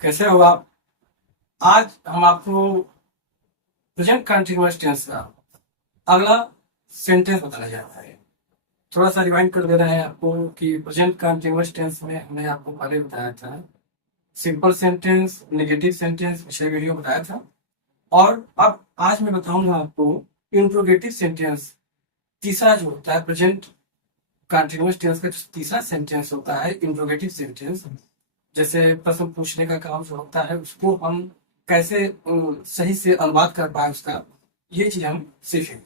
कैसे हो आप? आज हम आपको प्रेजेंट कंटिन्यूअस टेंस का अगला सेंटेंस बताने जा रहा है। थोड़ा सा रिवाइंड कर दे रहे हैं आपको कि प्रेजेंट कंटिन्यूअस टेंस में हमने आपको पहले बताया था सिंपल सेंटेंस, नेगेटिव सेंटेंस, पिछले वीडियो बताया था। और अब आज मैं बताऊंगा आपको इंट्रोगेटिव सेंटेंस। तीसरा जो होता है प्रेजेंट कंटिन्यूअस टेंस का, जो तीसरा सेंटेंस होता है इंट्रोगेटिव सेंटेंस, जैसे प्रश्न पूछने का काम जो होता है उसको हम कैसे सही से अनुवाद कर पाए उसका, ये चीज हम सीखेंगे।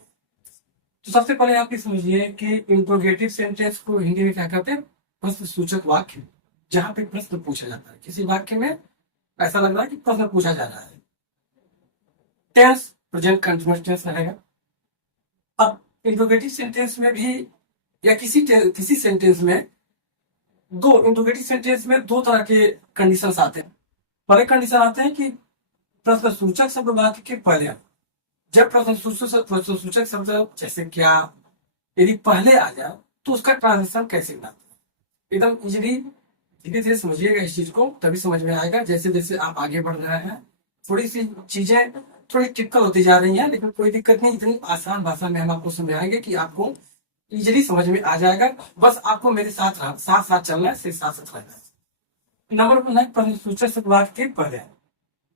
तो सबसे पहले आप ये समझिए कि इंट्रोगेटिव सेंटेंस को हिंदी में क्या कहते हैं? प्रश्न सूचक वाक्य, जहां पे प्रश्न पूछा जाता है। किसी वाक्य में ऐसा लग रहा है कि प्रश्न पूछा जा रहा है। टेंस प्रेजेंट कंटिन्यूअस टेंस रहेगा। अब इंट्रोगेटिव सेंटेंस में भी या किसी सेंटेंस में दो इंट्रोगेटिव सेंटेंस में दो तरह के कंडीशंस आते हैं। पहले कंडीशन आते हैं कि प्रश्न सूचक शब्द वाक्य के पहले आए। जब प्रश्न सूचक शब्द जैसे क्या यदि पहले आ जाए तो उसका ट्रांजिशन कैसे बनाते हैं? एकदम इजीली धीरे धीरे समझिएगा इस चीज को, तभी समझ में आएगा। जैसे जैसे आप आगे बढ़ रहे हैं थोड़ी सी चीजें थोड़ी टिपिकल होती जा रही हैं, लेकिन कोई दिक्कत नहीं। इतनी आसान भाषा में हम आपको समझाएंगे कि आपको इजीली समझ में आ जाएगा। बस आपको मेरे साथ साथ साथ चलना है, सिर्फ साथ साथ रहना है। नंबर 1 है प्रश्न सूचक शब्द वाक्य के पहले।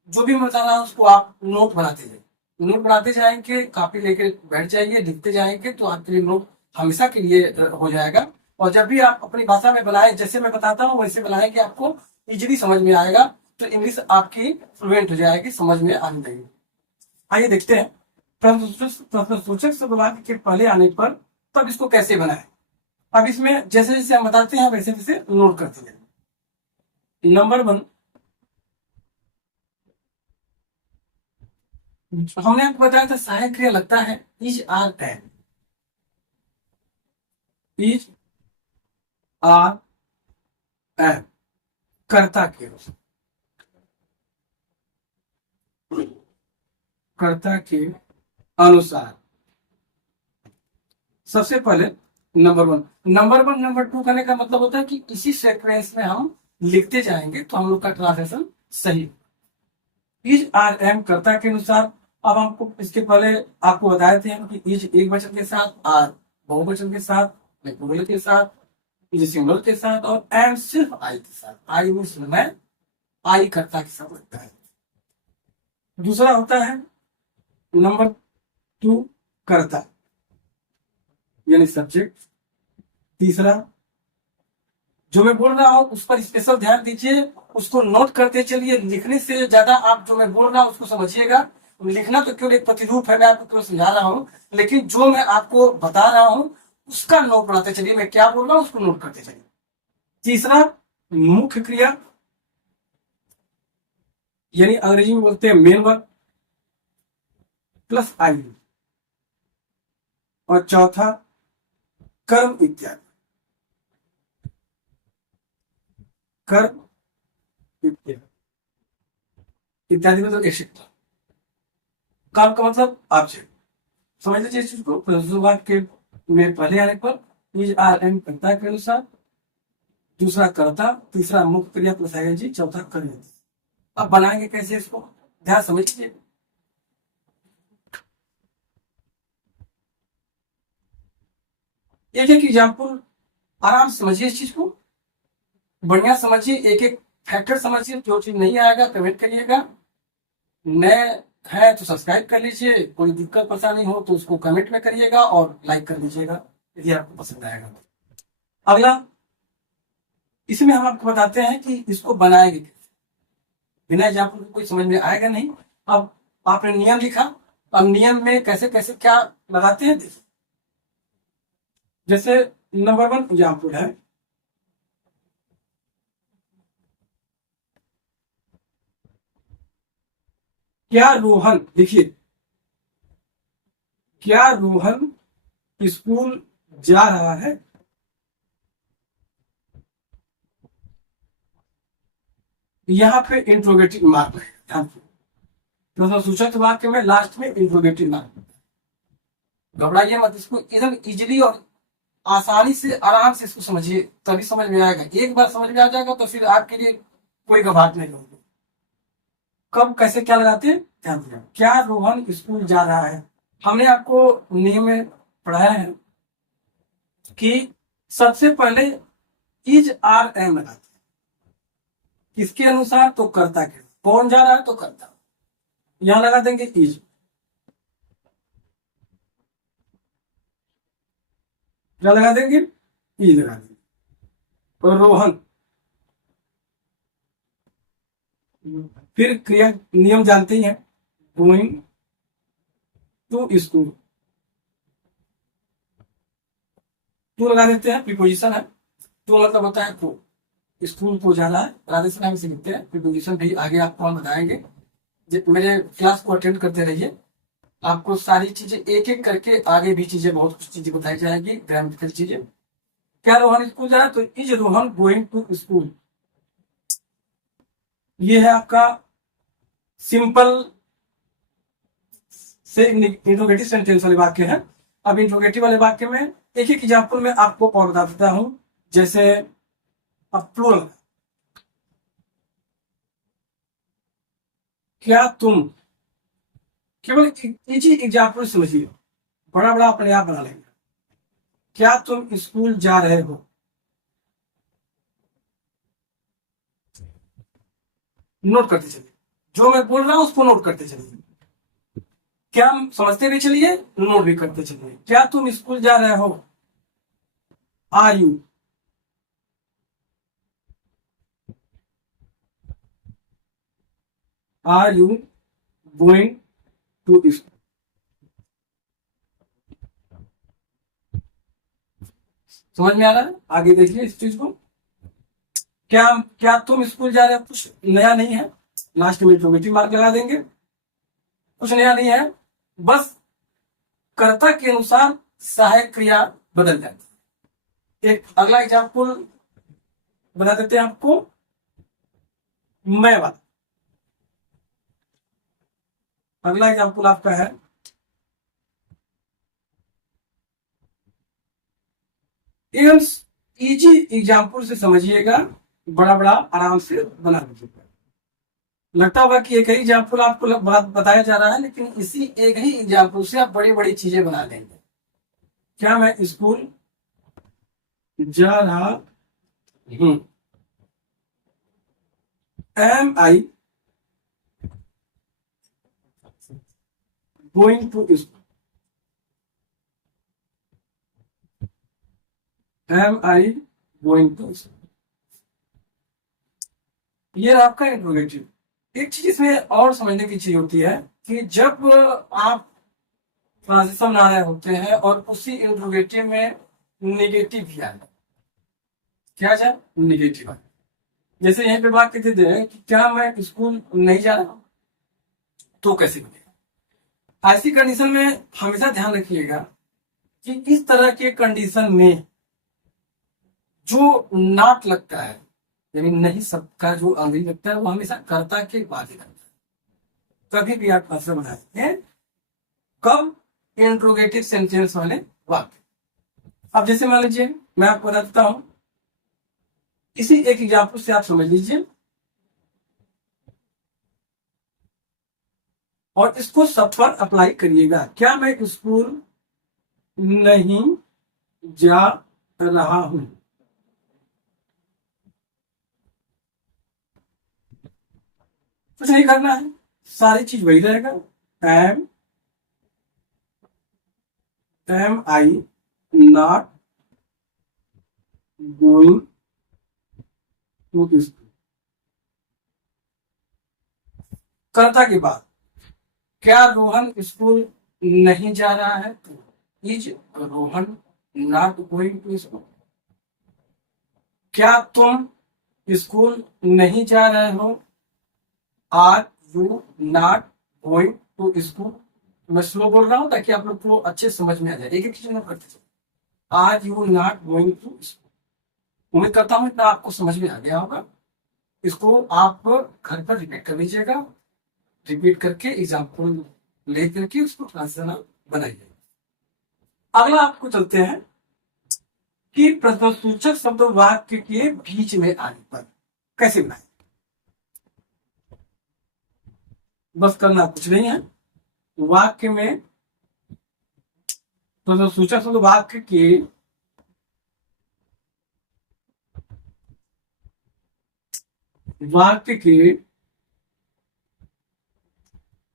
जो भी मैं बता रहा हूँ उसको आप नोट बनाते जाइए। नोट बनाते जाएंगे, कॉपी लेके बैठ जाइए, लिखते जाएंगे तो आपके लिए नोट हमेशा के लिए हो जाएगा। और जब भी आप अपनी भाषा में बनाए, जैसे मैं बताता हूँ वैसे बनाएंगे, आपको इजीली समझ में आएगा। तो इंग्लिश आपकी फ्लुएंट हो जाएगी, समझ में आने लगेगी। आइए देखते हैं प्रश्न सूचक शब्द वाक्य के पहले आने पर तब इसको कैसे बनाए। अब इसमें जैसे जैसे हम बताते हैं वैसे वैसे नोट करते हैं। नंबर 1, हमने आपको बताया था सहायक क्रिया लगता है is are am. Is are am कर्ता के अनुसार सबसे पहले नंबर 1 नंबर 2 करने का मतलब होता है कि इसी सीक्वेंस में हम लिखते जाएंगे तो हम लोग का ट्रांसलेशन सही। इज आर एम कर्ता के अनुसार। अब हमको इसके पहले आपको बताए थे कि इज एक वचन के साथ, आर बहुवचन के साथ, प्लूरल के साथ, इज सिंगुलर के साथ और एम सिर्फ आई के साथ। आई मीन्स मैं, आई कर्ता के साथ लगता है। दूसरा होता है नंबर 2 कर्ता यानी सब्जेक्ट। तीसरा जो मैं बोल रहा हूं उस पर स्पेशल ध्यान दीजिए, उसको नोट करते चलिए। लिखने से ज्यादा आप जो मैं बोल रहा हूं उसको समझिएगा। लिखना तो केवल एक प्रतिरूप है, मैं आपको केवल समझा रहा हूं, लेकिन जो मैं आपको बता रहा हूं उसका नोट बनाते चलिए। मैं क्या बोल रहा हूं उसको नोट करते चलिए। तीसरा मुख्य क्रिया यानी अंग्रेजी में बोलते हैं मेन वर्ब प्लस आई। और चौथा कर्म इत्यादि। कर्म इत्यादि मतलब एक काम का मतलब ऑब्जेक्ट। समझ लीजिए इस चीज को। प्रश्नवाद के में पहले आने पर इज आर एम कर्ता के अनुसार, दूसरा कर्ता, तीसरा मुख्य क्रिया प्लस आईएनजी, चौथा कर्म। अब बनाएंगे कैसे इसको, ध्यान समझिए। एक एक एग्जाम्पल आराम से समझिए, इस चीज को बढ़िया समझिए, एक एक फैक्टर समझिए। जो चीज नहीं आएगा कमेंट करिएगा, नए है तो सब्सक्राइब कर लीजिए, कोई दिक्कत परेशानी हो तो उसको कमेंट में करिएगा और लाइक कर दीजिएगा यदि आपको पसंद आएगा। अगला इसमें हम आपको बताते हैं कि इसको बनाएंगे कैसे। बिना एग्जाम्पल कोई समझ में आएगा नहीं। अब आपने नियम लिखा, अब नियम में कैसे कैसे क्या लगाते हैं देखिए। जैसे नंबर 1 एग्जाम्पल है, क्या रोहन, देखिए क्या रोहन स्कूल जा रहा है? यहाँ पे इंट्रोगेटिव मार्क है। प्रश्न सूचक वाक्य में लास्ट में इंट्रोगेटिव मार्क। घबराइए मत, इसको एकदम इजीली और आसानी से आराम से इसको समझिए, तभी समझ में आएगा। एक बार समझ में आ जाएगा तो फिर आपके लिए कोई घबराहट नहीं होगी। कब कैसे क्या लगाते हैं ध्यान दिया। क्या रोहन स्कूल जा रहा है, हमने आपको नियम में पढ़ाया है कि सबसे पहले इज आर एम लगाते हैं। किसके अनुसार, तो कर्ता के, कौन जा रहा है तो कर्ता, यहां लगा देंगे इज, क्या लगा देंगे, इज लगा देंगे। और रोहन, फिर क्रिया नियम जानते ही हैं, गोइंग टू स्कूल, टू लगा देते हैं, प्रीपोजिशन है, टू मतलब होता है को, स्कूल को जाना है, राधेश्याम नाम से लिखते हैं। प्रीपोजिशन भी आगे आपको हम बताएंगे, मेरे क्लास को अटेंड करते रहिए, आपको सारी चीजें एक एक करके आगे भी चीजें बहुत कुछ चीजें बताई जाएगी, ग्रामेटिकल चीजें। क्या रोहन स्कूल जा रहा है, तो is Rohan going to school, ये है आपका सिंपल से इंट्रोगेटिव सेंटेंस वाले वाक्य है। अब इंट्रोगेटिव वाले वाक्य में एक एक एग्जाम्पल में आपको और बता देता हूं, जैसे अब प्लूरल, क्या तुम, केवल इजी एग्जाम्पल समझिए, बड़ा बड़ा अपने आप बना लेंगे। क्या तुम स्कूल जा रहे हो, नोट करते चलिए, जो मैं बोल रहा हूं उसको नोट करते चलिए, क्या समझते भी चलिए, नोट भी करते चलिए। क्या तुम स्कूल जा रहे हो, are you, are you going to school, समझ में आ रहा है, आगे देखिए इस चीज को। क्या क्या तुम स्कूल जा रहे हो, कुछ नया नहीं है, लास्ट में इंट्रोगेटिव मार्क लगा देंगे, कुछ नया नहीं है, बस कर्ता के अनुसार सहायक क्रिया बदल जाती है। एक अगला एग्जाम्पल बता देते हैं आपको, मैं वाला, अगला एग्जाम्पल आपका है, एवं इजी एग्जाम्पल से समझिएगा, बड़ा बड़ा आराम से बना दीजिएगा। लगता होगा कि एक ही एग्जाम्पल आपको बात बताया जा रहा है, लेकिन इसी एक ही एग्जाम्पल से आप बड़ी बड़ी चीजें बना लेंगे। क्या मैं स्कूल जा रहा हूं, am I going to school, am I going to school, ये आपका इंट्रोगेटिव। एक चीज इसमें और समझने की चीज होती है कि जब आप ट्रांजिशन बना रहे होते हैं और उसी इंट्रोगेटिव में निगेटिव भी आ जाए, क्या जाए, निगेटिव आ, जैसे यहीं पे बात कहते थे कि क्या मैं स्कूल नहीं जा रहा, तो कैसे बनेगा। ऐसी कंडीशन में हमेशा ध्यान रखिएगा कि इस तरह के कंडीशन में जो नॉट लगता है, यानी नहीं सबका जो अंग्रेजी लगता है, वो हमेशा कर्ता के बाद ही लगता है। कभी भी आप भाषा बनाते हैं कब, इंट्रोगेटिव सेंटेंस वाले वाक्य। अब जैसे मान लीजिए मैं आपको बता देता हूं, इसी एक एग्जाम्पल से आप समझ लीजिए और इसको सब पर अप्लाई करिएगा। क्या मैं स्कूल नहीं जा रहा हूं, कुछ नहीं करना है, सारी चीज वही रहेगा, am I not going to school, कर्ता के बाद क्या रोहन स्कूल नहीं जा रहा है, तो is Rohan not going to school. क्या तुम स्कूल नहीं जा रहे हो, are you not going to school. मैं स्लो बोल रहा हूं ताकि आप लोग को अच्छे समझ में आ जाए, एक एक चीज नोट करते चलो, are you not going to school. उम्मीद करता हूं इतना आपको समझ में आ गया होगा। इसको आप घर पर रिपीट कर लीजिएगा, रिपीट करके एग्जाम्पल लेकर के उसको ट्रांसलेशन बनाइए। अगला आपको चलते हैं कि प्रश्नसूचक शब्द वाक्य के बीच में आने पर कैसे बनाए। बस करना कुछ नहीं है। वाक्य में तो सूचक शब्द वाक्य के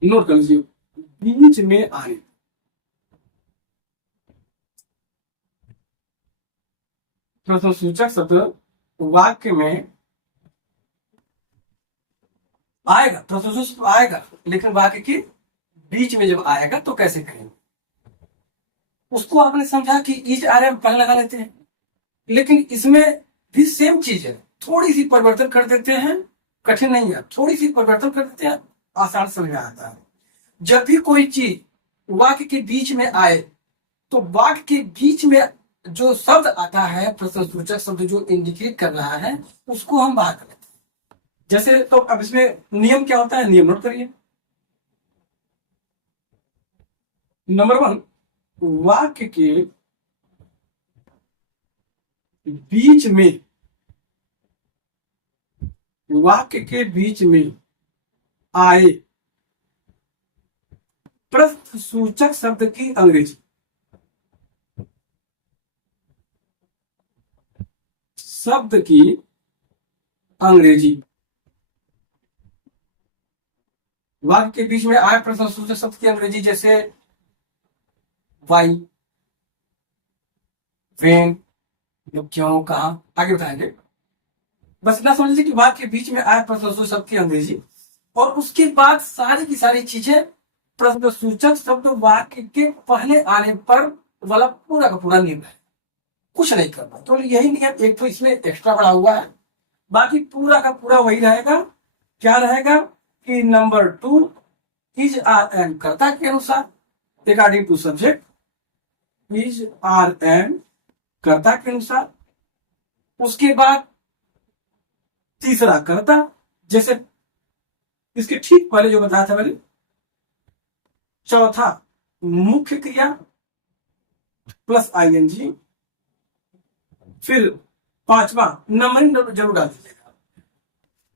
नोट कर लीजिए, बीच में आए। प्रश्न सूचक शब्द वाक्य में आएगा, प्रश्न सूचक आएगा, लेकिन वाक्य के बीच में जब आएगा तो कैसे करेंगे, उसको आपने समझा कि इज आ रहा है पहले लगा लेते हैं, लेकिन इसमें भी सेम चीज है, थोड़ी सी परिवर्तन कर देते हैं, कठिन नहीं है, थोड़ी सी परिवर्तन कर देते हैं, आसान समझ में आता है। जब भी कोई चीज वाक्य के बीच में आए तो वाक्य के बीच में जो शब्द आता है, प्रश्न सूचक शब्द जो इंडिकेट कर रहा है, उसको हम बाहर कर लेते हैं। जैसे तो अब इसमें नियम क्या होता है, नियम नोट करिए। नंबर 1, वाक्य के बीच में, वाक्य के बीच में आए प्रश्न सूचक शब्द की अंग्रेजी, शब्द की अंग्रेजी, वाक्य के बीच में आए प्रश्न सूचक शब्द की अंग्रेजी, जैसे वाई, वेन, क्यों, कहा, आगे बताएंगे। बस इतना समझ लीजिए कि वाक्य के बीच में आए प्रश्न सूचक शब्द की अंग्रेजी, और उसके बाद सारी की सारी चीजें प्रश्न सूचक शब्द वाक्य के पहले आने पर वाला पूरा का पूरा नियम है, कुछ नहीं करना। तो यही नियम एक तो इसमें एक्स्ट्रा बढ़ा हुआ है, बाकी पूरा का पूरा वही रहेगा। क्या रहेगा कि नंबर 2, इज आर एन कर्ता के अनुसार according to subject, is are am कर्ता के अनुसार। उसके बाद तीसरा कर्ता, जैसे इसके ठीक पहले जो बताया था मैंने। चौथा मुख्य क्रिया प्लस आईएनजी। फिर पांचवा नंबरिंग जरूर डाल दीजिएगा,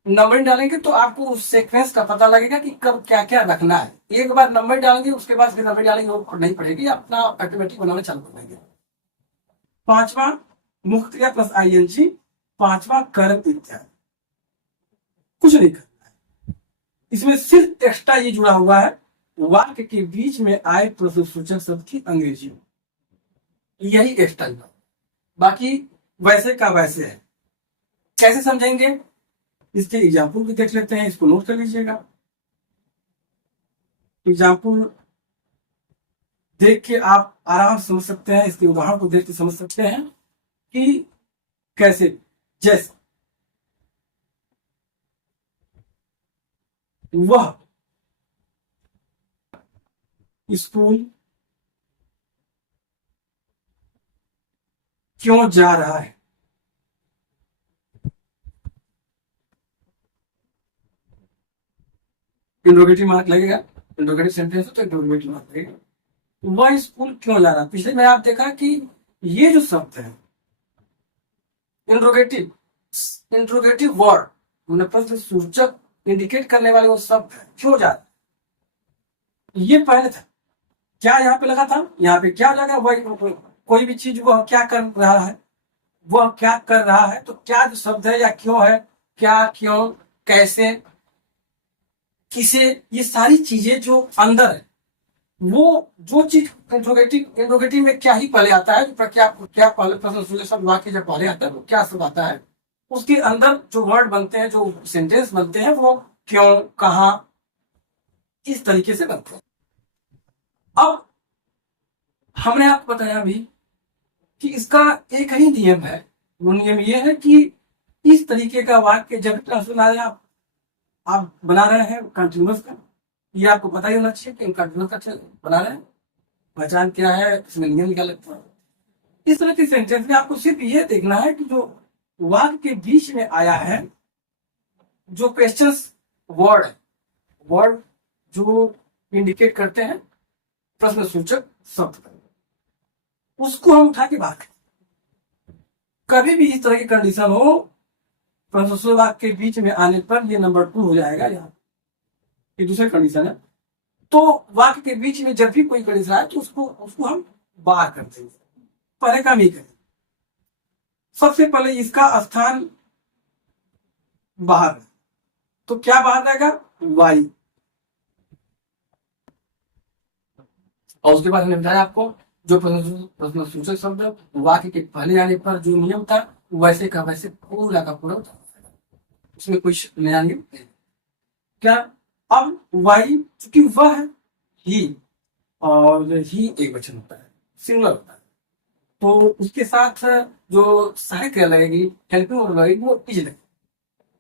नंबरिंग डालेंगे तो आपको उस सीक्वेंस का पता लगेगा कि कब क्या क्या रखना है। एक बार नंबर डालेंगे उसके बाद फिर नंबर डालेंगे वो नहीं पड़ेगी, अपना ऑटोमेटिक बनाना चालू कर देंगे। पांचवा मुख्य क्रिया प्लस आईएनजी, पांचवा कर्म इत्यादि, कुछ नहीं करना है। इसमें सिर्फ एक्स्ट्रा ये जुड़ा हुआ है, वाक्य के बीच में आए प्रश्न सूचक शब्द की अंग्रेजी, यही एक्स्ट्रा जुड़ा, बाकी वैसे का वैसे है। कैसे समझेंगे, इसके एग्जाम्पल भी देख लेते हैं, इसको नोट कर लीजिएगा। एग्जाम्पल देख के आप आराम से समझ सकते हैं, इसके उदाहरण को देख के समझ सकते हैं कि कैसे। जैसे वह स्कूल क्यों जा रहा है, इंट्रोगेटिव मार्क लगेगा, इंट्रोगेटिव सेंटेंस तो इंट्रोगेटिव मार्क लगेगा। वह स्कूल क्यों जा रहा है, पिछले में आप देखा कि ये जो शब्द है इंट्रोगेटिव, इंट्रोगेटिव वर्ड मतलब प्रश्न सूचक इंडिकेट करने वाले वो शब्द है, क्यों जा रहा है, ये पहले था। क्या यहाँ पे लगा था, यहाँ पे क्या लगा, वह कोई भी चीज वह क्या कर रहा है, वह क्या कर रहा है, तो क्या जो शब्द है या क्यों है, क्या, क्यों, कैसे, किसे, ये सारी चीजें जो अंदर है, वो जो चीज इंट्रोगेटिव में क्या ही पहले आता है, क्या पहले प्रश्न सूचक शब्द वाक्य जब पहले आता है वो क्या सब आता है, उसके अंदर जो वर्ड बनते हैं, जो सेंटेंस बनते हैं, वो क्यों, कहा, इस तरीके से बनते हैं। अब हमने आपको बताया अभी कि इसका एक ही नियम है, वो नियम ये है कि इस तरीके का वाक्य जब ट्रांसफर आप बना रहे हैं कंटिन्यूअस का, ये आपको पता ही होना चाहिए कि कंटिन्यूअस का बना रहे हैं, पहचान क्या है, इसमें नियम क्या लगता है। इस तरह के सेंटेंस में आपको सिर्फ ये देखना है कि जो वाक्य के बीच में आया है, जो क्वेश्चन वर्ड है, वर्ड जो इंडिकेट करते हैं प्रश्न सूचक शब्द, उसको हम उठा के बात करें। कभी भी इस तरह की कंडीशन हो, प्रश्न सूचक वाक्य के बीच में आने पर ये नंबर 2 हो जाएगा यहाँ। ये दूसरा कंडीशन है। तो वाक्य के बीच में जब भी कोई कंडीशन आए तो उसको उसको हम बाहर करते हैं। पहले काम ही करें, सबसे पहले इसका स्थान बाहर है, तो क्या बाहर रहेगा, वाई। और उसके बाद हमने बताया आपको जो प्रश्नसूचक शब्द वाक्य के पहले आने पर जो नियम था वैसे का वैसे पूरा का पूरा था, उसमें कोई नया नियम नहीं। क्या, अब वाई चूंकि वह है ही, और ही एक वचन होता है, सिंगुलर होता है, तो उसके साथ जो सहायक क्रिया लगेगी, हेल्पिंग वर्ब लगेगी, वो इज लगेगी।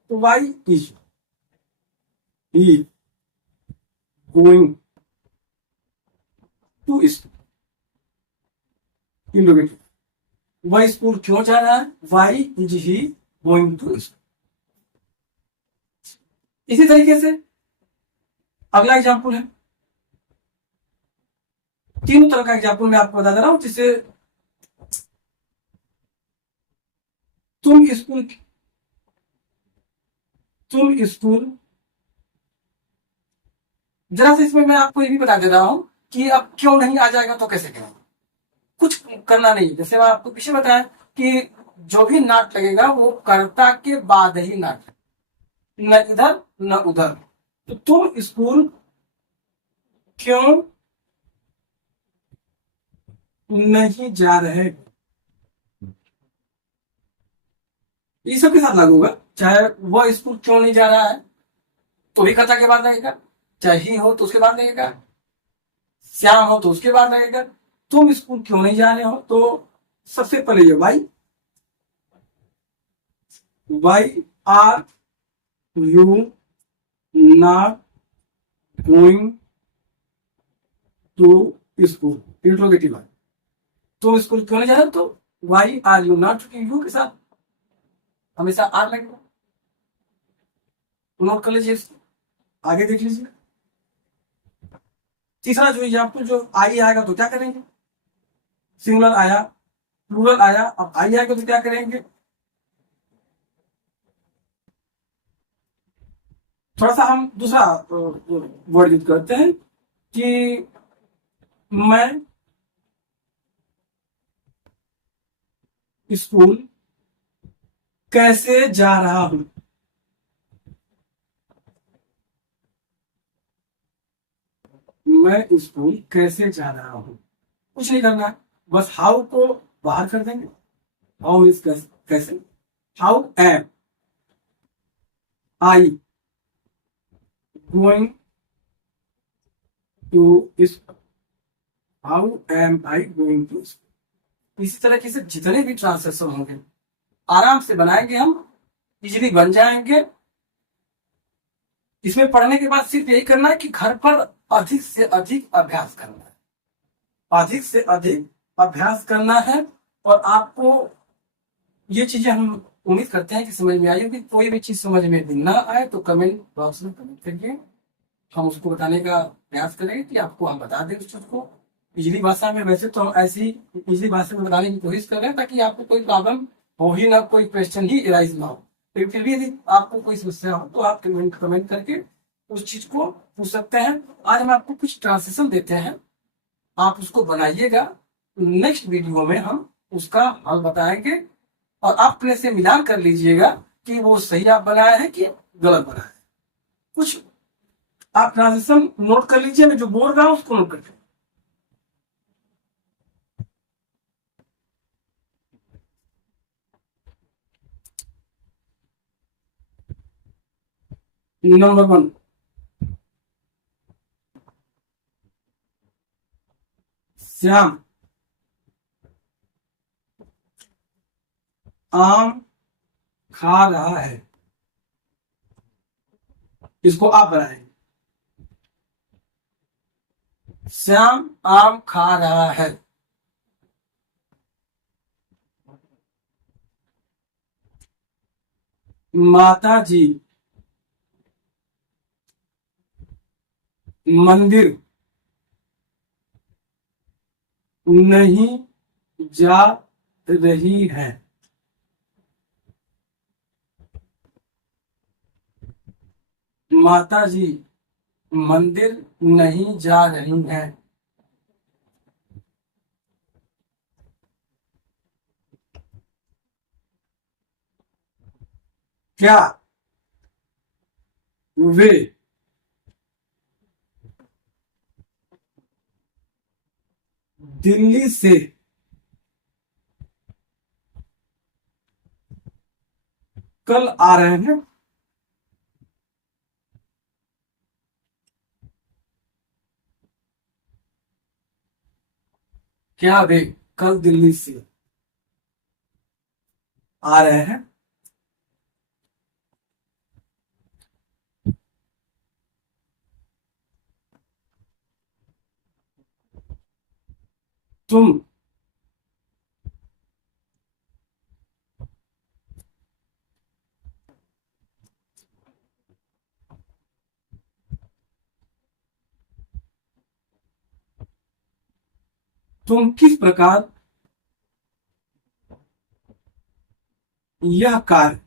तो why is he going to school, वह स्कूल क्यों जा रहा है, why is he going to school. इसी तरीके से अगला एग्जाम्पल है, तीनों तरह का एग्जाम्पल मैं आपको बता दे रहा हूं, जिससे तुम स्कूल जरा से इसमें मैं आपको ये भी बता दे रहा हूं कि अब क्यों नहीं आ जाएगा तो कैसे करें, कुछ करना नहीं। जैसे मैं आपको पीछे बताया कि जो भी नाट लगेगा वो कर्ता के बाद ही नाट, न इधर न उधर। तो तुम स्कूल क्यों नहीं जा रहे, ये सबके साथ लागू होगा। चाहे वह स्कूल क्यों नहीं जा रहा है तो भी कर्ता के बाद लगेगा, चाहे ही हो तो उसके बाद लगेगा, श्याम हो तो उसके बाद लगेगा। तुम स्कूल क्यों नहीं जा रहे हो तो सबसे पहले ये why are you not going to school, interrogative है। तुम स्कूल क्यों नहीं जा रहे हो तो why are you not, you के साथ हमेशा आर लगेगा। नोट कर लीजिए इसको, आगे देख लीजिए। तीसरा जो एग्जाम्पल जो आई आएगा तो क्या करेंगे, सिंगुलर आया, प्लूरल आया, अब आई आएगा तो क्या करेंगे। थोड़ा सा हम दूसरा वर्ड यूज करते हैं कि मैं स्कूल कैसे जा रहा हूं, मैं स्कूल कैसे जा रहा हूं, कुछ नहीं करना है, बस हाउ को बाहर कर देंगे। हाउ इज कैसे, how am I going to school, how am I going to school. इसी तरीके से जितने भी ट्रांसलेशन होंगे आराम से बनाएंगे, हम इजीली बन जाएंगे। इसमें पढ़ने के बाद सिर्फ यही करना है कि घर पर अधिक से अधिक अभ्यास करना है, अधिक से अधिक अभ्यास करना है। और आपको ये चीजें हम उम्मीद करते हैं कि समझ में आई होगी। कोई भी चीज समझ में ना आए तो कमेंट बॉक्स में कमेंट करिए, हम उसको बताने का प्रयास करेंगे कि आपको हम बता दें उस चीज को इजली भाषा में। वैसे तो हम ऐसी इजली भाषा में बताने की कोशिश कर रहे हैं ताकि आपको कोई प्रॉब्लम हो ही ना, कोई क्वेश्चन ही एराइज ना हो। लेकिन फिर भी यदि आपको कोई समस्या हो तो आप कमेंट करके उस चीज को पूछ सकते हैं। आज हम आपको कुछ ट्रांसलेशन देते हैं, आप उसको बनाइएगा। नेक्स्ट वीडियो में हम उसका हल बताएंगे और आप अपने से मिलान कर लीजिएगा कि वो सही आप बनाए हैं कि गलत बनाए हैं। कुछ आप ट्रांसलेशन नोट कर लीजिए, मैं जो बोल रहा हूं उसको नोट कर लीजिए। नंबर 1, श्याम आम खा रहा है, इसको आप बनाएंगे। श्याम आम खा रहा है, माता जी मंदिर नहीं जा रही है, माता जी मंदिर नहीं जा रही हैं। क्या वे दिल्ली से कल आ रहे हैं? क्या वे कल दिल्ली से आ रहे हैं? तुम तुम किस प्रकार यह कार्य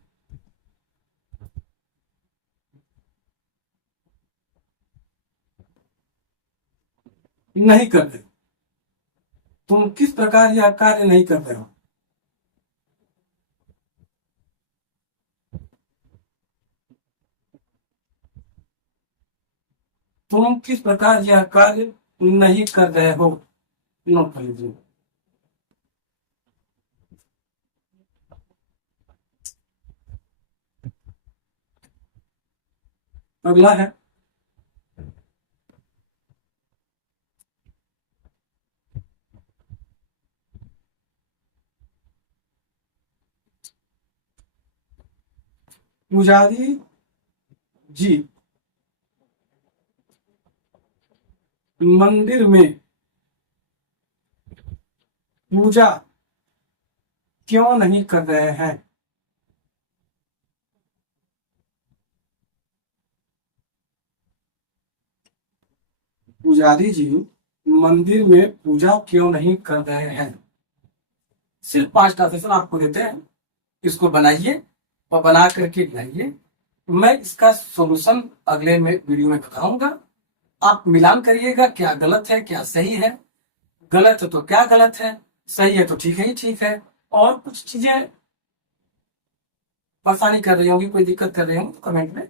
नहीं करते? तुम किस प्रकार यह कार्य नहीं करते हो? तुम किस प्रकार यह कार्य नहीं कर रहे हो? नोट कर लीजिए। अगला है पुजारी जी मंदिर में पूजा क्यों नहीं कर रहे हैं? पुजारी जी मंदिर में पूजा क्यों नहीं कर रहे हैं? सिर्फ 5 सेशन आपको देते हैं, इसको बनाइए और बना करके लाइए। मैं इसका सॉल्यूशन अगले में वीडियो में बताऊंगा। आप मिलान करिएगा, क्या गलत है क्या सही है। गलत है तो क्या गलत है, सही है तो ठीक है ही ठीक है। और कुछ चीजें परेशानी कर रही होंगी, कोई दिक्कत कर रही होंगी तो कमेंट में।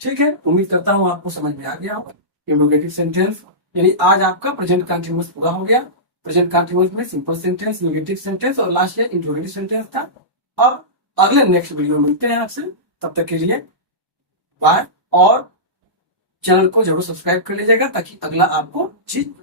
ठीक है, उम्मीद करता हूँ आपको समझ में आ गया होगा। इंट्रोगेटिव सेंटेंस यानी आज आपका प्रेजेंट कंटिन्यूअस पूरा हो गया। प्रेजेंट कंटिन्यूअस में सिंपल सेंटेंस, नेगेटिव सेंटेंस और लास्ट ईयर इंट्रोगेटिव सेंटेंस था। और अगले नेक्स्ट वीडियो में मिलते हैं आपसे, तब तक के लिए बाय। और चैनल को जरूर सब्सक्राइब कर लीजिएगा ताकि अगला आपको चीज